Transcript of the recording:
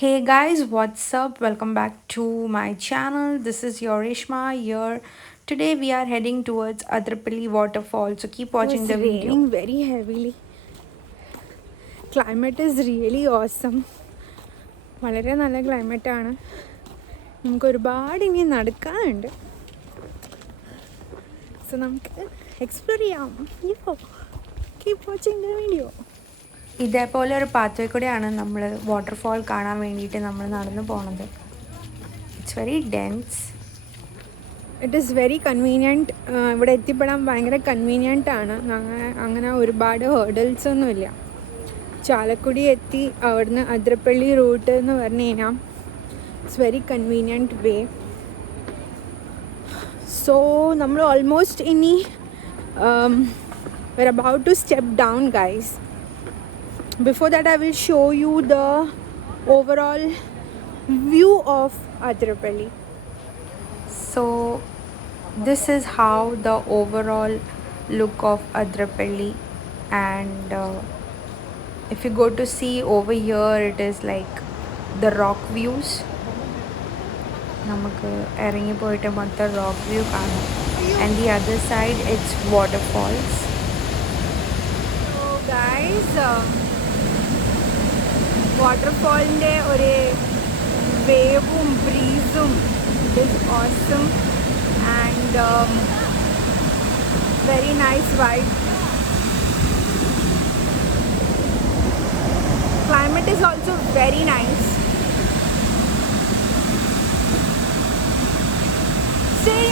Hey guys, what's up? Welcome back to my channel. This is your Reshma here. Today we are heading towards Athirapilly Waterfall. So keep It watching was the video. raining very heavily. Climate is really awesome. വളരെ നല്ല ക്ലൈമറ്റാണ്. നമുക്ക് ഒരുപാട് ഇനി നടക്കാനുണ്ട്. സോ നമുക്ക് എക്സ്പ്ലോർ ചെയ്യാം. Keep watching the video. ഇതേപോലെ ഒരു പാത്വേ കൂടെയാണ് നമ്മൾ വാട്ടർഫാൾ കാണാൻ വേണ്ടിയിട്ട് നമ്മൾ നടന്നു പോണത്. It's very dense. It is very convenient. ഇവിടെ എത്തിപ്പെടാൻ ഭയങ്കര കൺവീനിയൻ്റ് ആണ്. അങ്ങനെ ഒരുപാട് ഹേർഡിൽസ് ഒന്നുമില്ല. ചാലക്കുടി എത്തി അവിടുന്ന് അതിരപ്പള്ളി റൂട്ട് എന്ന് പറഞ്ഞു കഴിഞ്ഞാൽ ഇറ്റ്സ് വെരി കൺവീനിയൻറ്റ് വേ. സോ നമ്മൾ ഓൾമോസ്റ്റ് ഇനി we're about to step down, guys. Before that, I will show you the overall view of Athirapilly. So this is how the overall look of Athirapilly, and if you go to see over here, it is like the rock views. നമുക്ക് ഇറങ്ങി പോയിട്ട് മൊത്തം rock view കാണാം. And the other side it's waterfalls. So guys, വാട്ടർഫാളിൻ്റെ ഒരു വേവും ബ്രീസും it is awesome and very nice vibe. Climate is also very nice. Stay